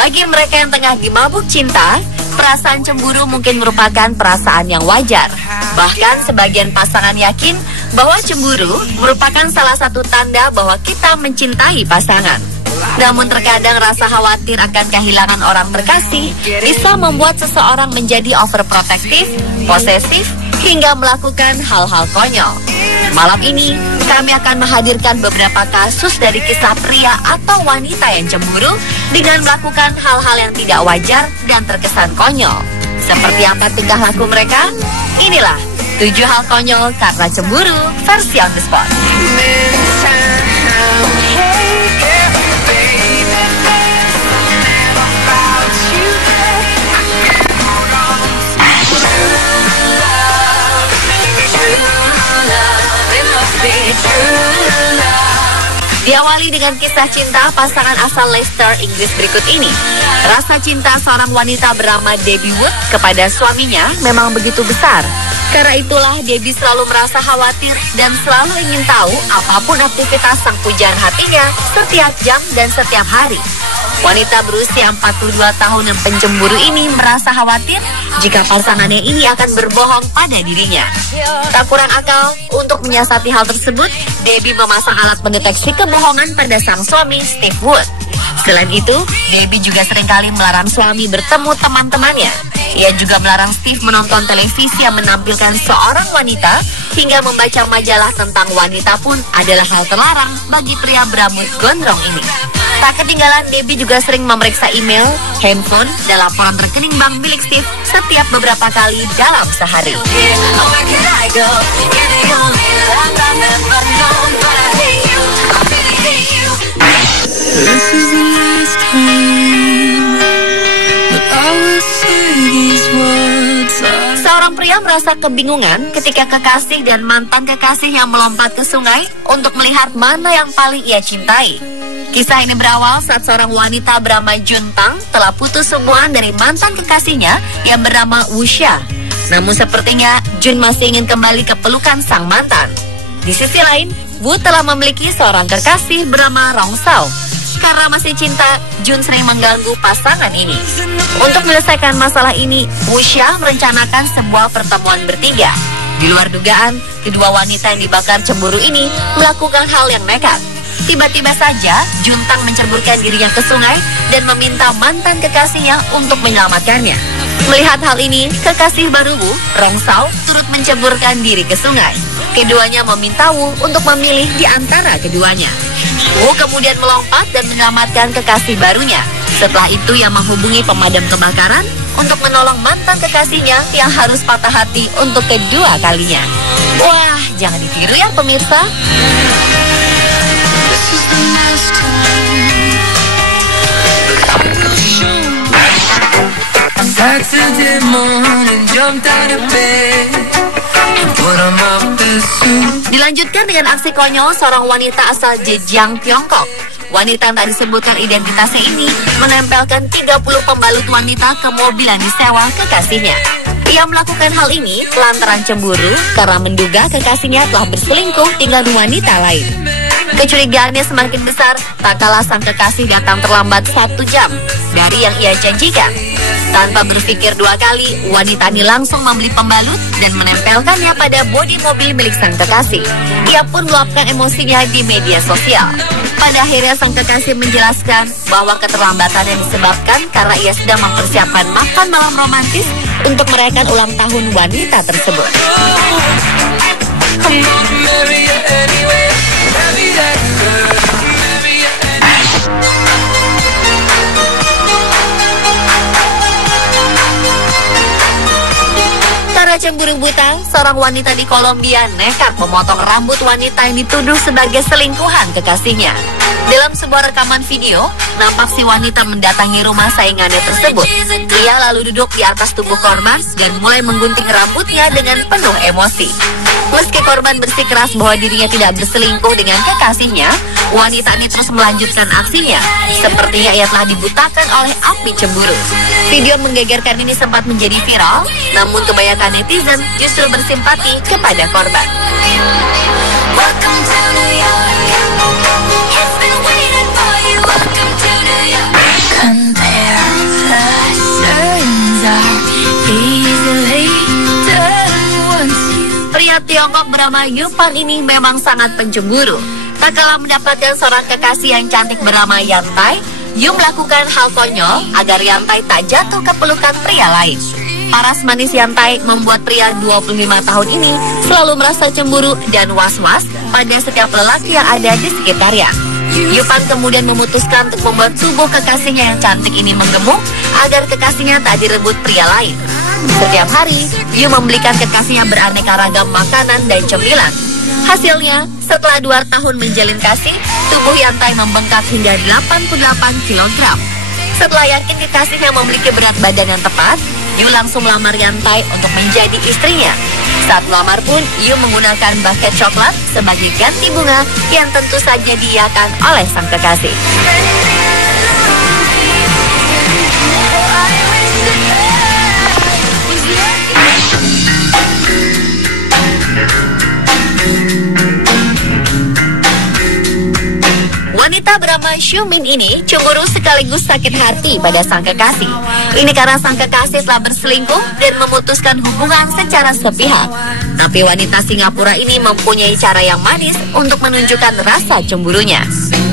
Bagi mereka yang tengah dimabuk cinta, perasaan cemburu mungkin merupakan perasaan yang wajar. Bahkan sebagian pasangan yakin bahwa cemburu merupakan salah satu tanda bahwa kita mencintai pasangan. Namun terkadang rasa khawatir akan kehilangan orang terkasih bisa membuat seseorang menjadi overprotective, posesif, hingga melakukan hal-hal konyol. Malam ini, kami akan menghadirkan beberapa kasus dari kisah pria atau wanita yang cemburu dengan melakukan hal-hal yang tidak wajar dan terkesan konyol. Seperti apa tingkah laku mereka? Inilah 7 hal konyol karena cemburu versi on the spot. Diawali dengan kisah cinta pasangan asal Leicester, Inggris berikut ini. Rasa cinta seorang wanita bernama Debbie Wood kepada suaminya memang begitu besar. Karena itulah Debbie selalu merasa khawatir dan selalu ingin tahu apapun aktivitas sang pujaan hatinya setiap jam dan setiap hari. Wanita berusia 42 tahun yang pencemburu ini merasa khawatir jika pasangannya ini akan berbohong pada dirinya. Tak kurang akal, untuk menyiasati hal tersebut, Debbie memasang alat pendeteksi kebohongan pada sang suami, Steve Wood. Selain itu, Debbie juga seringkali melarang suami bertemu teman-temannya. Ia juga melarang Steve menonton televisi yang menampilkan seorang wanita, hingga membaca majalah tentang wanita pun adalah hal terlarang bagi pria berambut gondrong ini. Tak ketinggalan, Debbie juga sering memeriksa email, handphone, dan laporan rekening bank milik Steve setiap beberapa kali dalam sehari. Seorang pria merasa kebingungan ketika kekasih dan mantan kekasih yang melompat ke sungai untuk melihat mana yang paling ia cintai. Kisah ini berawal saat seorang wanita bernama Juntang telah putus hubungan dari mantan kekasihnya yang bernama Wuxia. Namun sepertinya Jun masih ingin kembali ke pelukan sang mantan. Di sisi lain, Wu telah memiliki seorang kekasih bernama Rong Sao. Karena masih cinta, Jun sering mengganggu pasangan ini. Untuk menyelesaikan masalah ini, Wuxia merencanakan sebuah pertemuan bertiga. Di luar dugaan, kedua wanita yang dibakar cemburu ini melakukan hal yang nekat. Tiba-tiba saja, Juntang menceburkan dirinya ke sungai dan meminta mantan kekasihnya untuk menyelamatkannya. Melihat hal ini, kekasih baru Wu, Rong Sao, turut menceburkan diri ke sungai. Keduanya meminta Wu untuk memilih di antara keduanya. Wu kemudian melompat dan menyelamatkan kekasih barunya. Setelah itu ia menghubungi pemadam kebakaran untuk menolong mantan kekasihnya yang harus patah hati untuk kedua kalinya. Wah, jangan ditiru ya pemirsa. Dilanjutkan dengan aksi konyol seorang wanita asal Zhejiang, Tiongkok. Wanita yang tak disebutkan identitasnya ini menempelkan 30 pembalut wanita ke mobil yang disewa kekasihnya. Ia melakukan hal ini lantaran cemburu karena menduga kekasihnya telah berselingkuh dengan wanita lain. Kecurigaannya semakin besar tak kalah sang kekasih datang terlambat 1 jam dari yang ia janjikan. Tanpa berpikir 2 kali, wanita ini langsung membeli pembalut dan menempelkannya pada bodi mobil milik sang kekasih. Ia pun meluapkan emosinya di media sosial. Pada akhirnya sang kekasih menjelaskan bahwa keterlambatannya disebabkan karena ia sedang mempersiapkan makan malam romantis untuk merayakan ulang tahun wanita tersebut. Karena cemburu buta, seorang wanita di Kolombia nekat memotong rambut wanita yang dituduh sebagai selingkuhan kekasihnya. Dalam sebuah rekaman video, nampak si wanita mendatangi rumah saingannya tersebut. Ia lalu duduk di atas tubuh korban dan mulai menggunting rambutnya dengan penuh emosi. Meski korban bersikeras bahwa dirinya tidak berselingkuh dengan kekasihnya, wanita ini terus melanjutkan aksinya. Sepertinya ia telah dibutakan oleh api cemburu. Video menggegerkan ini sempat menjadi viral, namun kebanyakan netizen justru bersimpati kepada korban. Compare Tiongkok bernama Yupan ini memang sangat pencemburu. Tak kalah mendapatkan seorang kekasih yang cantik bernama Yantai, Yu melakukan hal konyol agar Yantai tak jatuh ke pelukan pria lain. Paras manis Yantai membuat pria 25 tahun ini selalu merasa cemburu dan was-was pada setiap lelaki yang ada di sekitarnya. Yupan kemudian memutuskan untuk membuat tubuh kekasihnya yang cantik ini menggemuk agar kekasihnya tak direbut pria lain. Setiap hari, Yu membelikan kekasihnya beraneka ragam makanan dan cemilan. Hasilnya, setelah 2 tahun menjalin kasih, tubuh Yantai membengkak hingga 88 kg. Setelah yakin kekasihnya memiliki berat badan yang tepat, Yu langsung melamar Yantai untuk menjadi istrinya. Saat melamar pun, Yu menggunakan buket coklat sebagai ganti bunga yang tentu saja diiakan oleh sang kekasih. Wanita bernama Xiumin ini cemburu sekaligus sakit hati pada sang kekasih. Ini karena sang kekasih telah berselingkuh dan memutuskan hubungan secara sepihak. Tapi wanita Singapura ini mempunyai cara yang manis untuk menunjukkan rasa cemburunya.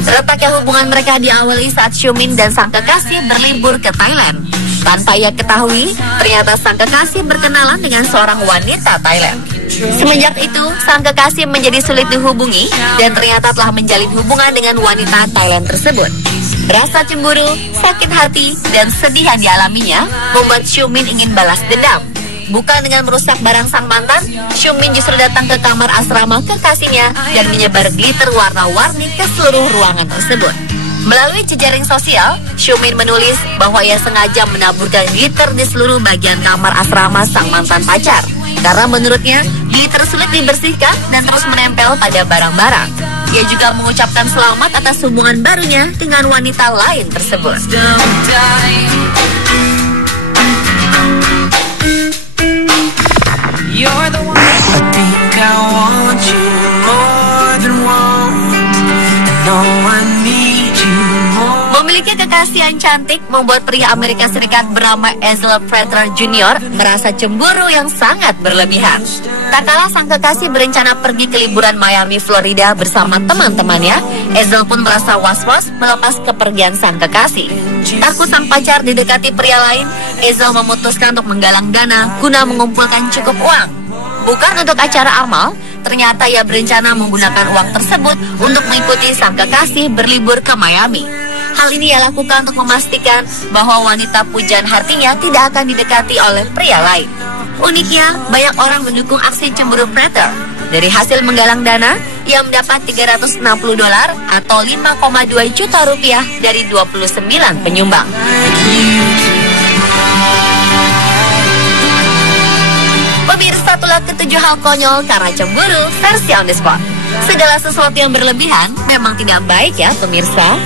Retaknya hubungan mereka diawali saat Xiumin dan sang kekasih berlibur ke Thailand. Tanpa ia ketahui, ternyata sang kekasih berkenalan dengan seorang wanita Thailand. Semenjak itu, sang kekasih menjadi sulit dihubungi dan ternyata telah menjalin hubungan dengan wanita Thailand tersebut. Rasa cemburu, sakit hati, dan sedih yang dialaminya membuat Xiumin ingin balas dendam. Bukan dengan merusak barang sang mantan, Xiumin justru datang ke kamar asrama kekasihnya dan menyebar glitter warna-warni ke seluruh ruangan tersebut. Melalui jejaring sosial, Xiumin menulis bahwa ia sengaja menaburkan glitter di seluruh bagian kamar asrama sang mantan pacar. Karena menurutnya, glitter sulit dibersihkan dan terus menempel pada barang-barang. Ia juga mengucapkan selamat atas hubungan barunya dengan wanita lain tersebut. You're the one. I think I want you more than once. No, I need you more. Memiliki kekasih yang cantik membuat pria Amerika Serikat bernama Ezel Prater Jr. merasa cemburu yang sangat berlebihan. Tak kalah sang kekasih berencana pergi ke liburan Miami, Florida bersama teman-temannya, Ezel pun merasa was-was melepas kepergian sang kekasih. Takut sang pacar didekati pria lain, Ezel memutuskan untuk menggalang dana guna mengumpulkan cukup uang. Bukan untuk acara amal, ternyata ia berencana menggunakan uang tersebut untuk mengikuti sang kekasih berlibur ke Miami. Hal ini ia lakukan untuk memastikan bahwa wanita pujaan hatinya tidak akan didekati oleh pria lain. Uniknya, banyak orang mendukung aksi cemburu Prater. Dari hasil menggalang dana, ia mendapat $360 atau 5,2 juta rupiah dari 29 penyumbang. Pemirsa, itulah ketujuh hal konyol karena cemburu versi On The Spot. Segala sesuatu yang berlebihan memang tidak baik ya pemirsa.